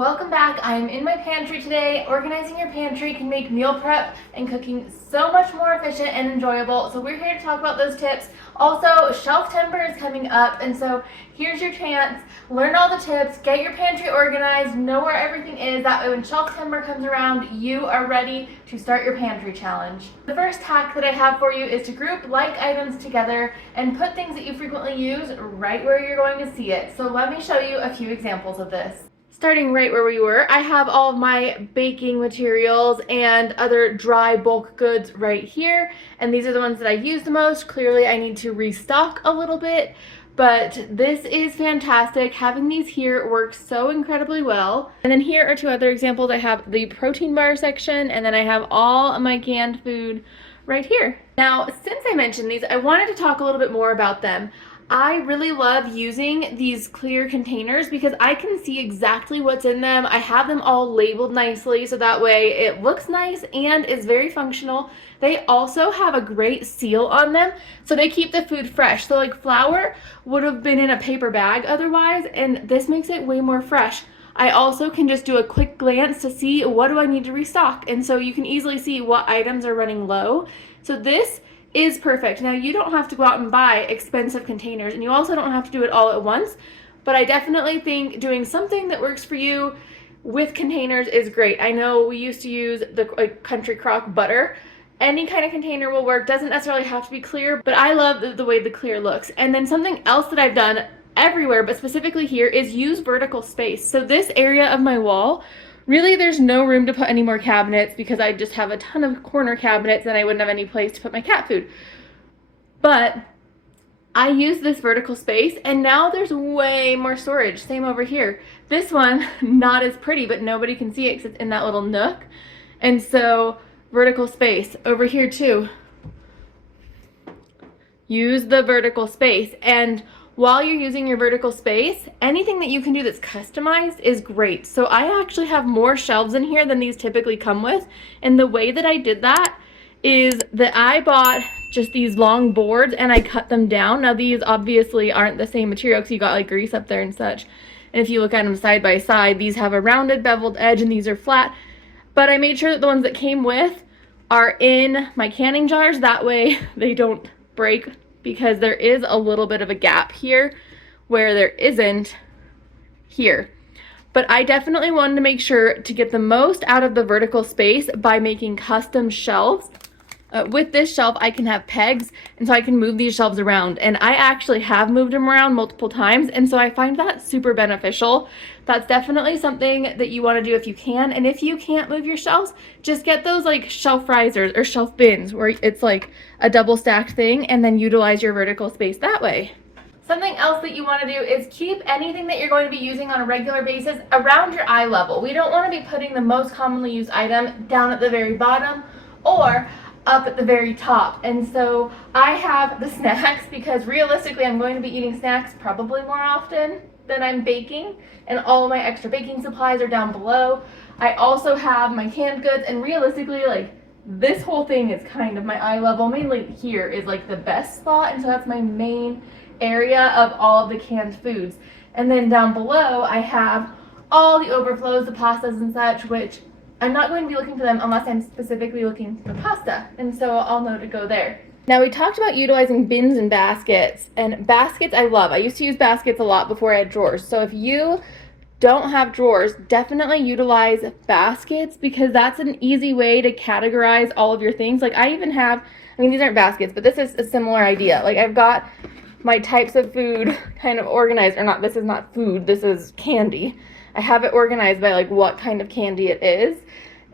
Welcome back. I'm in my pantry today. Organizing your pantry can make meal prep and cooking so much more efficient and enjoyable. So we're here to talk about those tips. Also, Shelftember is coming up, and so here's your chance. Learn all the tips, get your pantry organized, know where everything is. That way when Shelftember comes around, you are ready to start your pantry challenge. The first hack that I have for you is to group like items together and put things that you frequently use right where you're going to see it. So let me show you a few examples of this. Starting right where we were, I have all of my baking materials and other dry bulk goods right here, and these are the ones that I use the most. Clearly I need to restock a little bit, but this is fantastic. Having these here works so incredibly well. And then here are two other examples. I have the protein bar section, and then I have all of my canned food right here. Now, since I mentioned these, I wanted to talk a little bit more about them. I really love using these clear containers because I can see exactly what's in them. I have them all labeled nicely so that way it looks nice and is very functional. They also have a great seal on them so they keep the food fresh. So like flour would have been in a paper bag otherwise, and this makes it way more fresh. I also can just do a quick glance to see what do I need to restock, and so you can easily see what items are running low. So this is perfect. Now you don't have to go out and buy expensive containers, and you also don't have to do it all at once, but I definitely think doing something that works for you with containers is great. I know we used to use the country crock butter. Any kind of container will work, doesn't necessarily have to be clear, but I love the way the clear looks. And then something else that I've done everywhere, but specifically here, is use vertical space. So this area of my wall, really, there's no room to put any more cabinets because I just have a ton of corner cabinets and I wouldn't have any place to put my cat food. But I use this vertical space and now there's way more storage. Same over here. This one, not as pretty, but nobody can see it because it's in that little nook. And so vertical space over here too. Use the vertical space, and while you're using your vertical space, anything that you can do that's customized is great. So I actually have more shelves in here than these typically come with. And the way that I did that is that I bought just these long boards and I cut them down. Now these obviously aren't the same material because you got like grease up there and such. And if you look at them side by side, these have a rounded beveled edge and these are flat. But I made sure that the ones that came with are in my canning jars. That way they don't break, because there is a little bit of a gap here where there isn't here. But I definitely wanted to make sure to get the most out of the vertical space by making custom shelves. With this shelf, I can have pegs, and so I can move these shelves around. And I actually have moved them around multiple times, and so I find that super beneficial. That's definitely something that you want to do if you can. And if you can't move your shelves, just get those like shelf risers or shelf bins where it's like a double stacked thing, and then utilize your vertical space that way. Something else that you want to do is keep anything that you're going to be using on a regular basis around your eye level. We don't want to be putting the most commonly used item down at the very bottom or up at the very top. And so I have the snacks because realistically I'm going to be eating snacks probably more often than I'm baking, and all of my extra baking supplies are down below. I also have my canned goods, and realistically like this whole thing is kind of my eye level. Mainly here is like the best spot, and so that's my main area of all of the canned foods. And then down below I have all the overflows, the pastas and such, which I'm not going to be looking for them unless I'm specifically looking for pasta, and so I'll know to go there. Now we talked about utilizing bins and baskets, and baskets I love. I used to use baskets a lot before I had drawers. So if you don't have drawers, definitely utilize baskets because that's an easy way to categorize all of your things. Like I even have, I mean these aren't baskets, but this is a similar idea. Like I've got my types of food kind of organized, or not, this is not food, this is candy. I have it organized by like what kind of candy it is.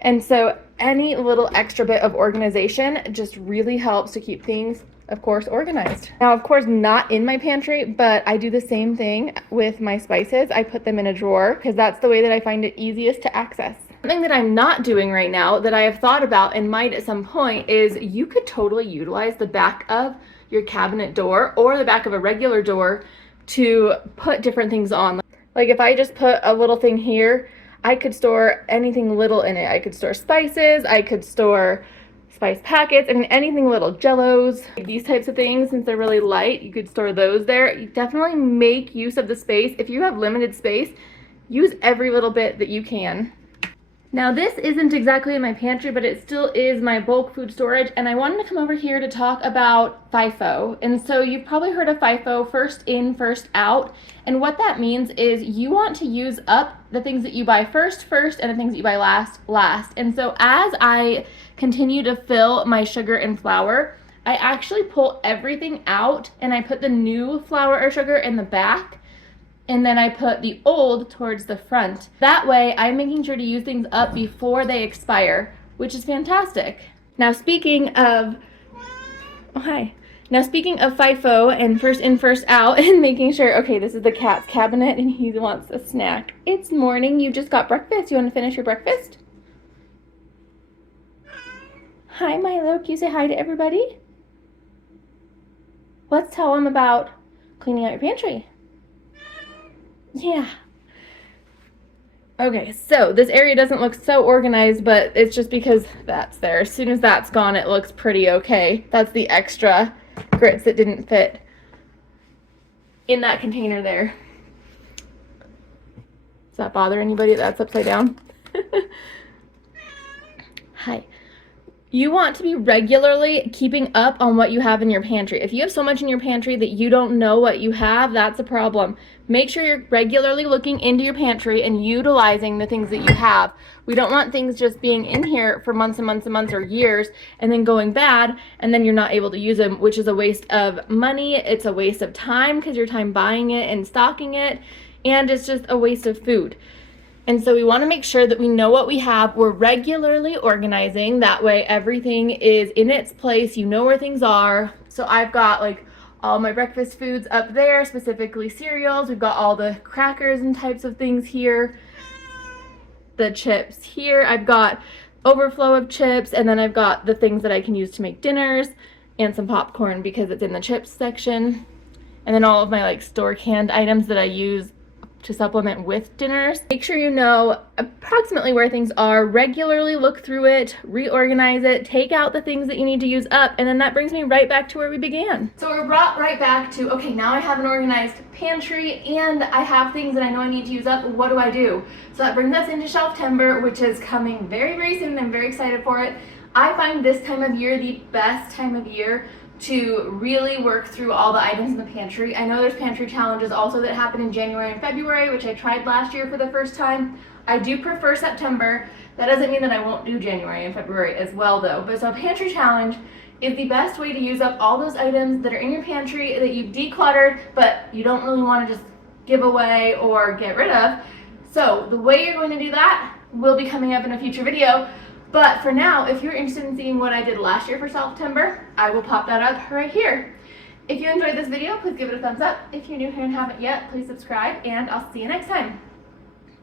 And so any little extra bit of organization just really helps to keep things, of course, organized. Now, of course, not in my pantry, but I do the same thing with my spices. I put them in a drawer because that's the way that I find it easiest to access. Something that I'm not doing right now that I have thought about and might at some point is you could totally utilize the back of your cabinet door or the back of a regular door to put different things on. Like if I just put a little thing here, I could store anything little in it. I could store spices, I could store spice packets, I mean anything little, jellos, these types of things. Since they're really light, you could store those there. You definitely make use of the space. If you have limited space, use every little bit that you can. Now this isn't exactly in my pantry, but it still is my bulk food storage, and I wanted to come over here to talk about FIFO. And so you've probably heard of FIFO, first in, first out. And what that means is you want to use up the things that you buy first, and the things that you buy last. And so as I continue to fill my sugar and flour, I actually pull everything out and I put the new flour or sugar in the back, and then I put the old towards the front. That way, I'm making sure to use things up before they expire, which is fantastic. Now speaking of, oh hi. Now speaking of FIFO and first in, first out, and making sure, okay, this is the cat's cabinet and he wants a snack. It's morning, you just got breakfast. You want to finish your breakfast? Hi Milo, can you say hi to everybody? Let's tell them about cleaning out your pantry. Yeah. Okay, so this area doesn't look so organized, but it's just because that's there. As soon as that's gone, it looks pretty okay. That's the extra grits that didn't fit in that container there. Does that bother anybody that's upside down? Hi. You want to be regularly keeping up on what you have in your pantry. If you have so much in your pantry that you don't know what you have, that's a problem. Make sure you're regularly looking into your pantry and utilizing the things that you have. We don't want things just being in here for months and months and months or years and then going bad and then you're not able to use them, which is a waste of money. It's a waste of time because you're time buying it and stocking it, and it's just a waste of food. And so we want to make sure that we know what we have. We're regularly organizing. That way everything is in its place. You know where things are. So I've got like all my breakfast foods up there, specifically cereals. We've got all the crackers and types of things here. The chips here. I've got overflow of chips, and then I've got the things that I can use to make dinners and some popcorn because it's in the chips section. And then all of my like store canned items that I use to supplement with dinners. Make sure you know approximately where things are, regularly look through it, reorganize it, take out the things that you need to use up, and then that brings me right back to where we began. So we're brought right back to, okay, now I have an organized pantry and I have things that I know I need to use up. What do I do? So that brings us into Shelftember, which is coming very, very soon. I'm very excited for it. I find this time of year the best time of year to really work through all the items in the pantry. I know there's pantry challenges also that happen in January and February, which I tried last year for the first time. I do prefer September. That doesn't mean that I won't do January and February as well though. But so pantry challenge is the best way to use up all those items that are in your pantry that you've decluttered, but you don't really want to just give away or get rid of. So the way you're going to do that will be coming up in a future video. But for now, if you're interested in seeing what I did last year for Shelftember, I will pop that up right here. If you enjoyed this video, please give it a thumbs up. If you're new here and haven't yet, please subscribe, and I'll see you next time.